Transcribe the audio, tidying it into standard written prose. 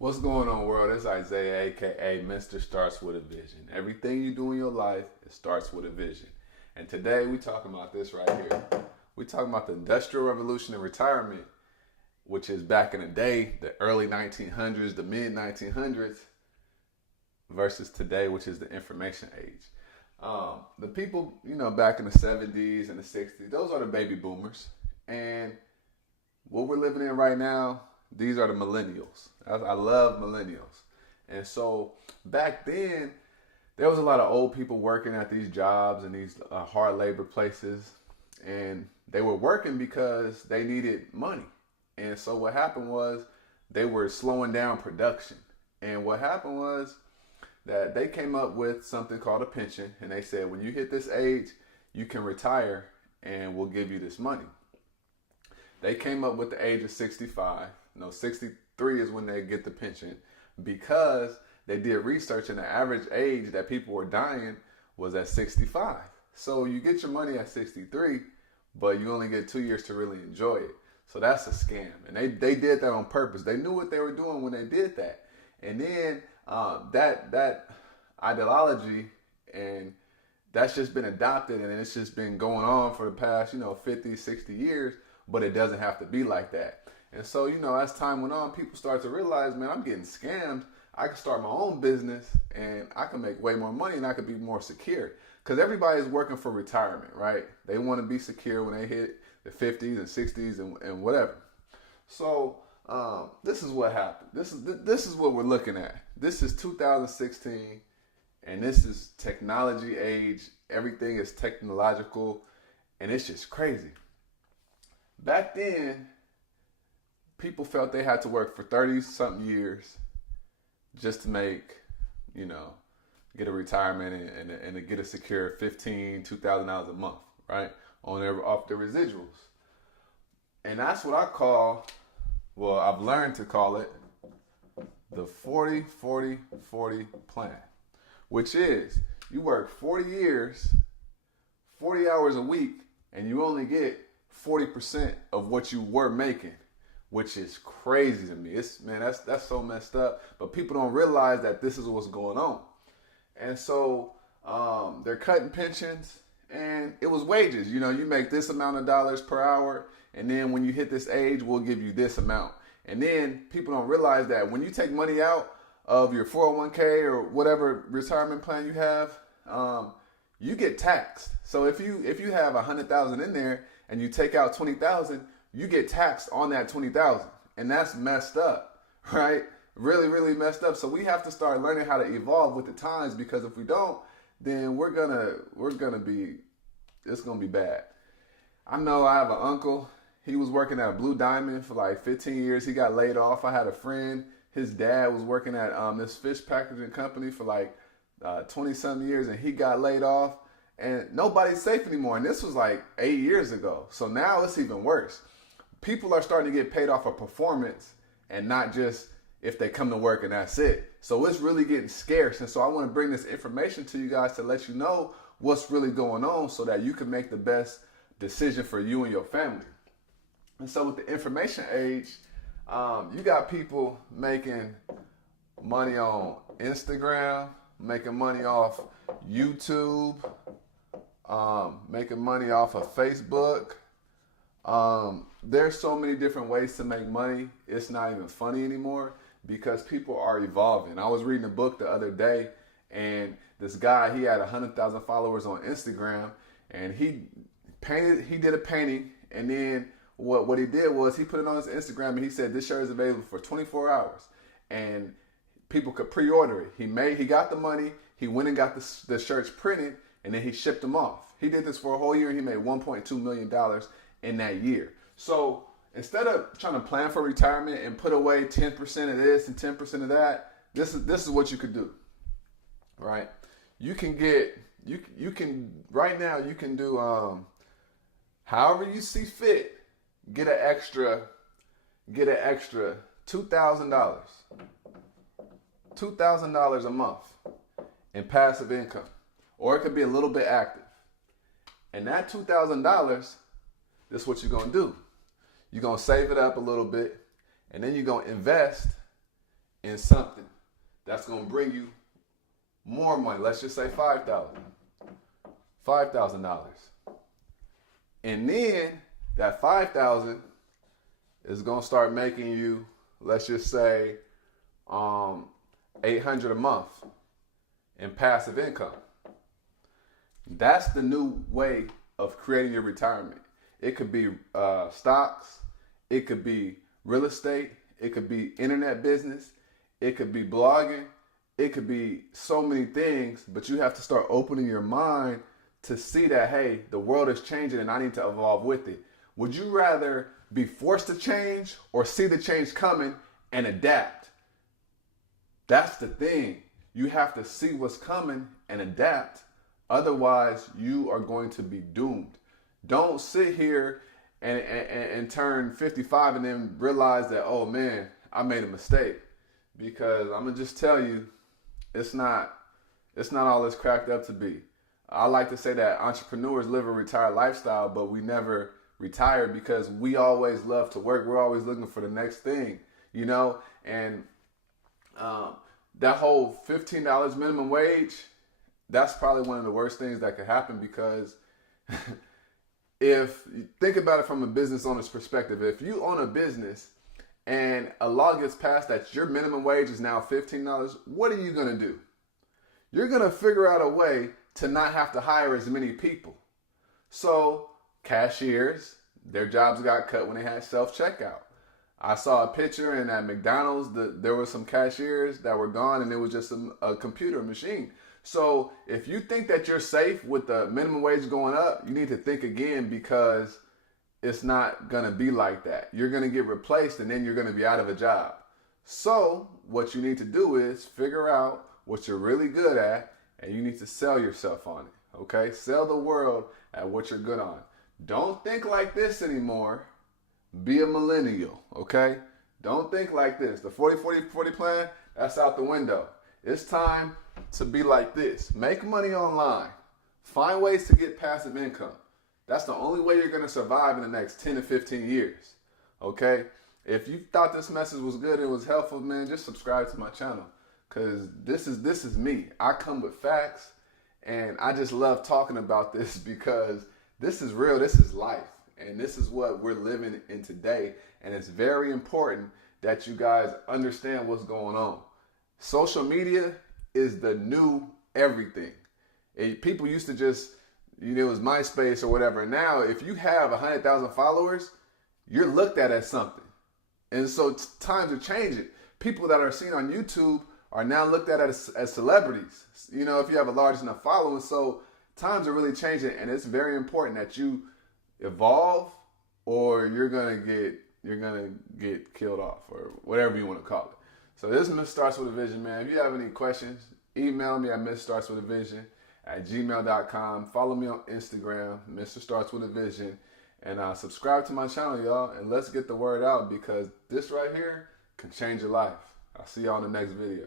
What's going on, world? It's Isaiah, aka Mr. Starts with a Vision. Everything you do in your life, it starts with a vision. And today we talking about this right here. We talking about the Industrial Revolution and retirement, which is back in the day, the early 1900s, the mid 1900s, versus today, which is the information age. The people, back in the 70s and the 60s, those are the baby boomers. And what we're living in right now, these are the millennials. I love millennials. And so back then, there was a lot of old people working at these jobs and these hard labor places. And they were working because they needed money. And so what happened was they were slowing down production. And what happened was that they came up with something called a pension. And they said, when you hit this age, you can retire and we'll give you this money. They came up with the age of 65. No, 63 is when they get the pension, because they did research and the average age that people were dying was at 65. So you get your money at 63, but you only get 2 years to really enjoy it. So that's a scam. And they did that on purpose. They knew what they were doing when they did that. And then that ideology, and that's just been adopted, and it's just been going on for the past 50, 60 years. But it doesn't have to be like that. And so, as time went on, people start to realize, man, I'm getting scammed. I can start my own business and I can make way more money and I can be more secure. Because everybody's working for retirement, right? They want to be secure when they hit the 50s and 60s and whatever. So this is what happened. This is what we're looking at. This is 2016, and this is technology age. Everything is technological, and it's just crazy. Back then, people felt they had to work for 30-something years just to make, get a retirement and to get a secure $15,000, $2,000 a month, right? Off their residuals. And that's what I call, well, I've learned to call it the 40-40-40 plan, which is you work 40 years, 40 hours a week, and you only get 40% of what you were making, which is crazy to me. That's so messed up. But people don't realize that this is what's going on. And so they're cutting pensions, and it was wages. You make this amount of dollars per hour, and then when you hit this age, we'll give you this amount. And then people don't realize that when you take money out of your 401k or whatever retirement plan you have, you get taxed. So if you have 100,000 in there and you take out 20,000, you get taxed on that 20,000, and that's messed up, right? Really, really messed up. So we have to start learning how to evolve with the times, because if we don't, then it's gonna be bad. I know I have an uncle. He was working at Blue Diamond for like 15 years. He got laid off. I had a friend. His dad was working at this fish packaging company for like 20-something years, and he got laid off. And nobody's safe anymore. And this was like 8 years ago. So now it's even worse. People are starting to get paid off of performance and not just if they come to work and that's it. So it's really getting scarce. And so I want to bring this information to you guys to let you know what's really going on so that you can make the best decision for you and your family. And so with the information age, you got people making money on Instagram, making money off YouTube, making money off of Facebook. There's so many different ways to make money. It's not even funny anymore because people are evolving. I was reading a book the other day, and this guy, he had 100,000 followers on Instagram, and he did a painting, and then what he did was he put it on his Instagram, and he said this shirt is available for 24 hours, and people could pre-order it. He got the money, he went and got the shirts printed, and then he shipped them off. He did this for a whole year, and he made $1.2 million in that year. So instead of trying to plan for retirement and put away 10% of this and 10% of that, this is what you could do, right? You can right now you can do however you see fit. Get an extra $2,000 a month in passive income, or it could be a little bit active. And that $2,000, this is what you're gonna do. You're gonna save it up a little bit, and then you're gonna invest in something that's going to bring you more money. Let's just say $5,000. And then that $5,000 is going to start making you, let's just say, $800 a month in passive income. That's the new way of creating your retirement. It could be stocks, it could be real estate, it could be internet business, it could be blogging, it could be so many things, but you have to start opening your mind to see that, hey, the world is changing and I need to evolve with it. Would you rather be forced to change or see the change coming and adapt? That's the thing. You have to see what's coming and adapt. Otherwise, you are going to be doomed. Don't sit here and turn 55 and then realize that, oh man, I made a mistake. Because I'm going to just tell you, it's not all it's cracked up to be. I like to say that entrepreneurs live a retired lifestyle, but we never retire because we always love to work. We're always looking for the next thing, you know? And that whole $15 minimum wage, that's probably one of the worst things that could happen because if you think about it from a business owner's perspective, if you own a business and a law gets passed that your minimum wage is now $15, what are you going to do? You're going to figure out a way to not have to hire as many people. So cashiers, their jobs got cut when they had self-checkout. I saw a picture and at McDonald's, there were some cashiers that were gone and it was just a computer machine. So if you think that you're safe with the minimum wage going up, you need to think again because it's not going to be like that. You're going to get replaced and then you're going to be out of a job. So what you need to do is figure out what you're really good at and you need to sell yourself on it, okay? Sell the world at what you're good on. Don't think like this anymore. Be a millennial, okay? Don't think like this. The 40-40-40 plan, that's out the window. It's time to be like this. Make money online. Find ways to get passive income. That's the only way you're going to survive in the next 10 to 15 years, okay? If you thought this message was good and was helpful, man, just subscribe to my channel because this is me. I come with facts, and I just love talking about this because this is real. This is life, and this is what we're living in today, and it's very important that you guys understand what's going on. Social media is the new everything. People used to just, it was MySpace or whatever. Now, if you have 100,000 followers, you're looked at as something. And so times are changing. People that are seen on YouTube are now looked at as celebrities, if you have a large enough following. So times are really changing, and it's very important that you evolve or you're going to get killed off or whatever you want to call it. So this is Mr. Starts With A Vision, man. If you have any questions, email me at mrstartswithavision@gmail.com. Follow me on Instagram, Mr. Starts With A Vision. And subscribe to my channel, y'all. And let's get the word out because this right here can change your life. I'll see y'all in the next video.